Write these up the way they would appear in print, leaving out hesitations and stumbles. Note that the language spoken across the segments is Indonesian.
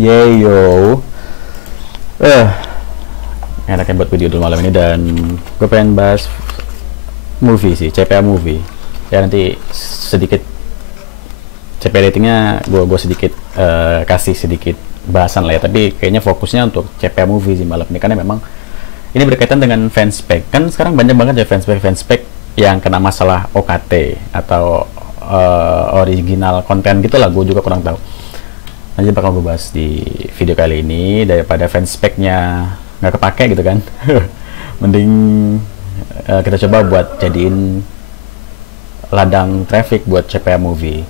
Yeyo, eh enaknya buat video dulu malam ini, dan gue pengen bahas movie sih, CPA movie. Ya nanti sedikit CPA ratingnya gue sedikit kasih sedikit bahasan lah ya, tapi kayaknya fokusnya untuk CPA movie sih malam ini, karena memang ini berkaitan dengan fanspage. Kan sekarang banyak banget ya fanspage yang kena masalah OKT atau original konten gitu lah, gue juga kurang tahu. Nanti bakal gue bahas di video kali ini, daripada fanspage-nya nggak kepake gitu kan. Mending kita coba buat jadiin ladang traffic buat CPA movie.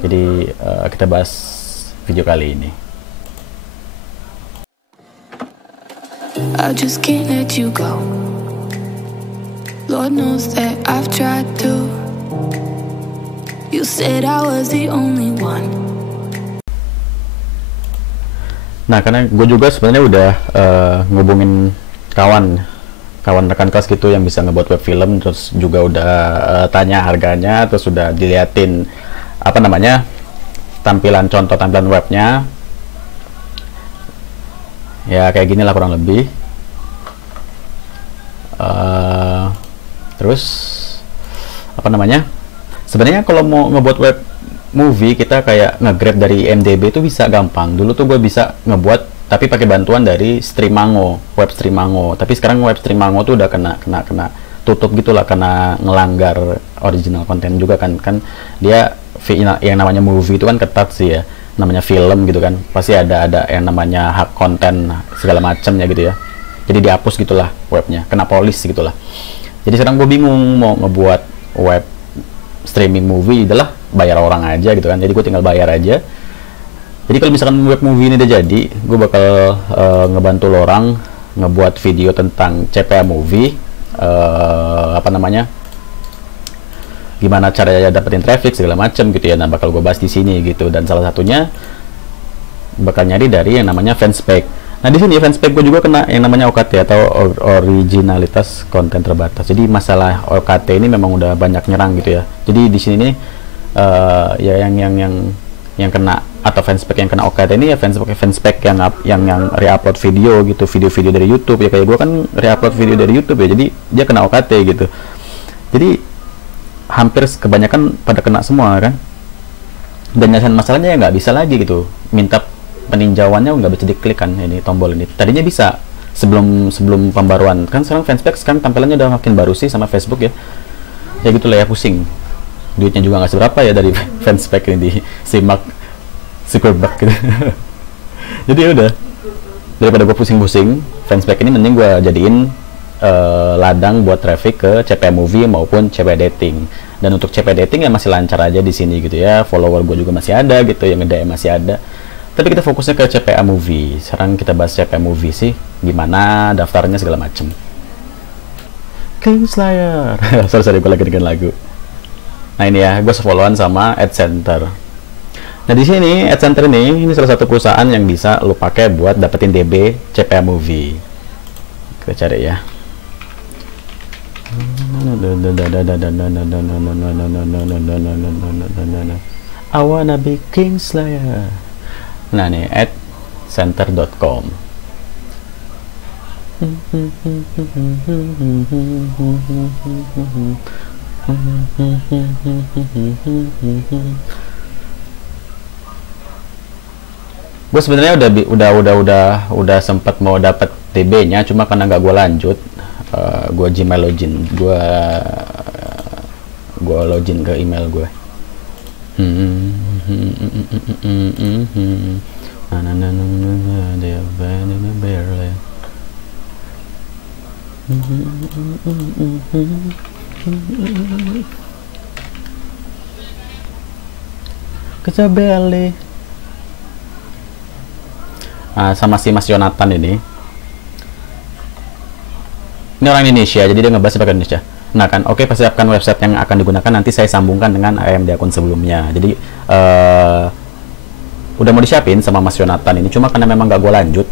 Jadi kita bahas video kali ini. I just can't let you go. Lord knows that I've tried to. You said I was the only one. Nah, karena gue juga sebenarnya udah ngubungin kawan rekan kelas gitu yang bisa ngebuat web film, terus juga udah tanya harganya, terus udah diliatin apa namanya contoh tampilan webnya. Ya kayak gini lah kurang lebih. Terus apa namanya, sebenarnya kalau mau ngebuat web movie kita kayak nge-grab dari MDB itu bisa gampang. Dulu tuh gue bisa ngebuat tapi pakai bantuan dari Streamango, web Streamango. Tapi sekarang web Streamango tuh udah kena tutup gitulah, karena ngelanggar original konten juga kan dia yang namanya movie itu kan ketat sih ya, namanya film gitu kan, pasti ada yang namanya hak konten segala macamnya gitu ya. Jadi dihapus gitulah webnya, kena polis gitulah. Jadi sekarang gue bingung mau ngebuat web streaming movie, adalah bayar orang aja gitu kan. Jadi gue tinggal bayar aja. Jadi kalau misalkan web movie ini udah jadi, gue bakal ngebantu lo orang ngebuat video tentang CPA movie, apa namanya, gimana caranya dapetin traffic segala macam gitu ya. Nah, bakal gue bahas di sini gitu, dan salah satunya bakal nyari dari yang namanya fanspage. Nah, di sini fanspage gue juga kena yang namanya OKT atau originalitas konten terbatas. Jadi masalah OKT ini memang udah banyak nyerang gitu ya. Jadi di sini nih ya yang kena, atau fanspage yang kena OKT ini ya fanspage yang re-upload video gitu, video-video dari YouTube ya, kayak gue kan re-upload video dari YouTube ya, jadi dia kena OKT gitu. Jadi hampir kebanyakan pada kena semua kan, dan nyelesain masalahnya ya nggak bisa lagi gitu, minta peninjauannya nggak bisa diklik kan, ini tombol ini tadinya bisa sebelum pembaruan kan. Sekarang fanspage kan tampilannya udah makin baru sih sama Facebook ya, ya gitu lah ya, pusing, duitnya juga nggak seberapa ya dari fanspage ini, disimak Zuckerberg gitu. Jadi udah, daripada gue pusing-pusing, fanspage ini mending gue jadiin ladang buat traffic ke CPA movie maupun CPA dating. Dan untuk CPA dating ya masih lancar aja di sini gitu ya, follower gue juga masih ada gitu, yang nge-DM masih ada. Tapi kita fokusnya ke CPA movie. Sekarang kita bahas CPA movie sih, gimana daftarnya segala macem. Kingslayer. sorry gue lagi dengan lagu. Nah ini ya, gue followan sama AdCenter. Nah di sini AdCenter ini salah satu perusahaan yang bisa lo pakai buat dapetin DB CPA movie. Kita cari ya. I wanna be Kingslayer. Nah nih, adcenter.com. Gue sebenarnya udah sempat mau dapat DB-nya, cuma karena nggak gue lanjut, gue Gmail login, gue login ke email gue. Kecabeli. Sama si Mas Yonatan ini orang Indonesia, jadi dia ngebahas pakai Indonesia. Nah kan, oke, persiapkan website yang akan digunakan, nanti saya sambungkan dengan AMD akun sebelumnya. Jadi udah mau disiapin sama Mas Yonatan ini, cuma karena memang gak gue lanjut.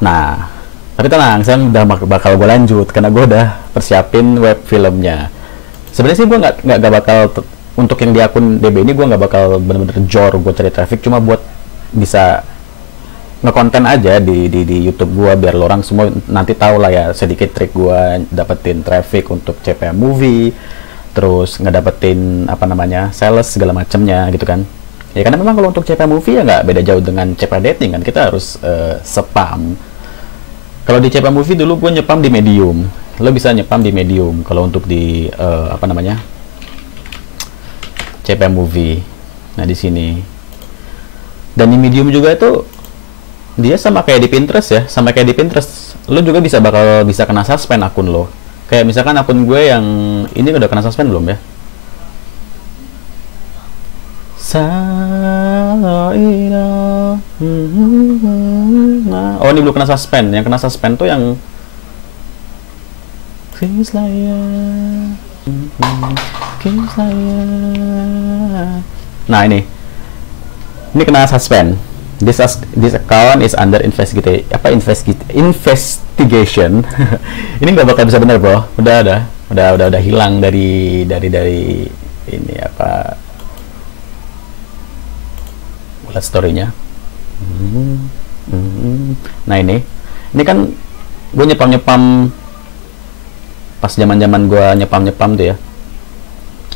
Nah, tapi tenang, saya udah bakal gue lanjut karena gue udah persiapin web filmnya. Sebenarnya sih gue nggak bakal untuk yang di akun DB ini, gue nggak bakal bener-bener jor gue cari traffic, cuma buat bisa ngekonten aja di YouTube gua, biar lo orang semua nanti tahu lah ya sedikit trik gua dapetin traffic untuk CPA Movie, terus ngedapetin apa namanya sales segala macamnya gitu kan. Ya karena memang kalau untuk CPA Movie ya nggak beda jauh dengan CPA Dating kan, kita harus spam. Kalau di CPA Movie dulu gue nyepam di Medium, lo bisa nyepam di Medium. Kalau untuk di apa namanya CPA Movie, nah di sini. Dan di Medium juga itu dia sama kayak di Pinterest ya, sama kayak di Pinterest. Lo juga bakal bisa kena suspend akun lo. Kayak misalkan akun gue yang ini udah kena suspend belum ya? Oh ini belum kena suspend. Yang kena suspend tuh yang nah ini kena suspend. This account is under investigation. Ini nggak bakal bisa bener bro. Udah hilang dari ini apa bullet story-nya. Nah ini kan gue nyepam pas zaman gue nyepam tuh ya.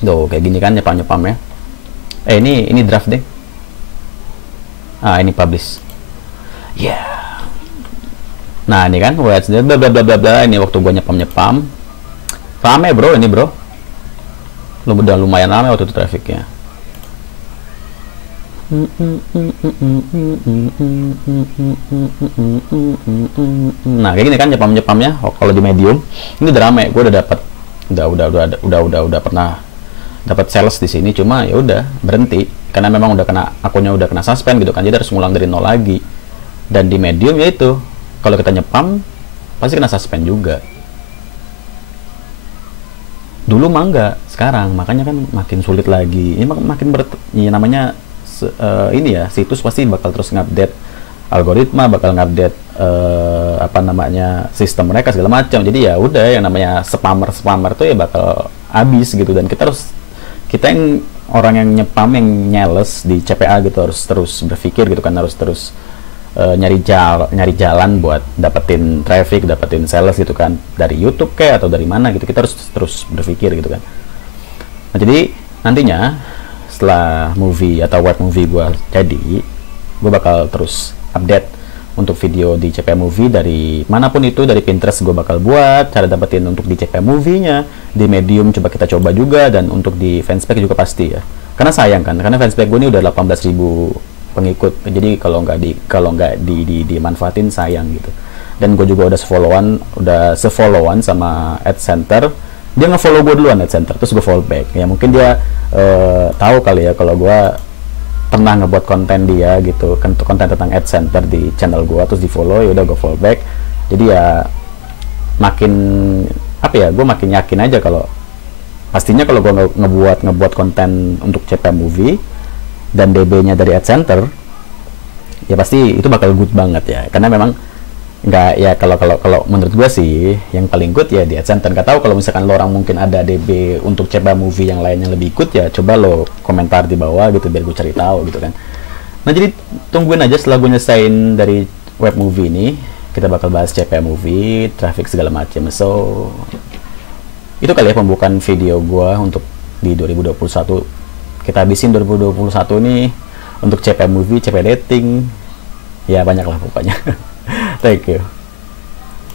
Tuh kayak gini kan nyepam ya. Ini draft deh. Ini publish. Yeah. Nah ini kan bla bla bla bla bla. Ini waktu gua nyepam. Rame bro ini bro. Udah lumayan rame waktu itu trafficnya. Nah kayak gini kan nyepamnya. Kalau di Medium ini udah rame. Gua udah dapat udah pernah dapat sales di sini, cuma ya udah berhenti karena memang akunnya udah kena suspend gitu kan, jadi harus ngulang dari nol lagi. Dan di Medium ya itu kalau kita nyepam pasti kena suspend juga. Dulu mah enggak, sekarang makanya kan makin sulit lagi. Ini makin ya namanya ini ya, situs pasti bakal terus ngupdate algoritma, bakal ngupdate apa namanya sistem mereka segala macam. Jadi ya udah yang namanya spammer tuh ya bakal habis gitu. Dan kita yang orang yang nyepam, yang nyales di CPA gitu harus terus berpikir gitu kan, harus terus nyari jalan buat dapetin traffic, dapetin sales gitu kan, dari YouTube kayak atau dari mana gitu. Kita harus terus berpikir gitu kan. Nah jadi nantinya setelah movie atau web movie gue gue bakal terus update untuk video di CPA Movie dari manapun itu. Dari Pinterest gue bakal buat cara dapetin untuk di CPA Movie-nya, di Medium coba kita coba juga, dan untuk di fanspage juga pasti ya. Karena sayang kan, karena fanspage gue ini udah 18.000 pengikut, jadi kalau nggak dimanfaatin sayang gitu. Dan gue juga udah se-followan sama AdCenter. Dia nge-follow gue duluan AdCenter, terus gue follow back. Ya mungkin dia tahu kali ya kalau gue pernah ngebuat konten dia gitu kan, konten tentang AdCenter di channel gua, terus di follow, ya udah gue follow back. Jadi ya makin apa ya, gue makin yakin aja kalau pastinya kalau gue ngebuat konten untuk CPA Movie dan DB-nya dari AdCenter ya pasti itu bakal good banget ya. Karena memang nggak ya, kalau menurut gue sih yang paling good ya di AdCenter. Nggak tahu kalau misalkan lo orang mungkin ada DB untuk CPA Movie yang lainnya lebih good, ya coba lo komentar di bawah gitu biar gue cari tahu gitu kan. Nah jadi tungguin aja setelah gue nyesain dari web movie ini, kita bakal bahas CPA Movie, traffic segala macam. So itu kali ya pembukaan video gue untuk di 2021. Kita habisin 2021 nih untuk CPA Movie, CPA Dating, ya banyak lah pokoknya. Thank you.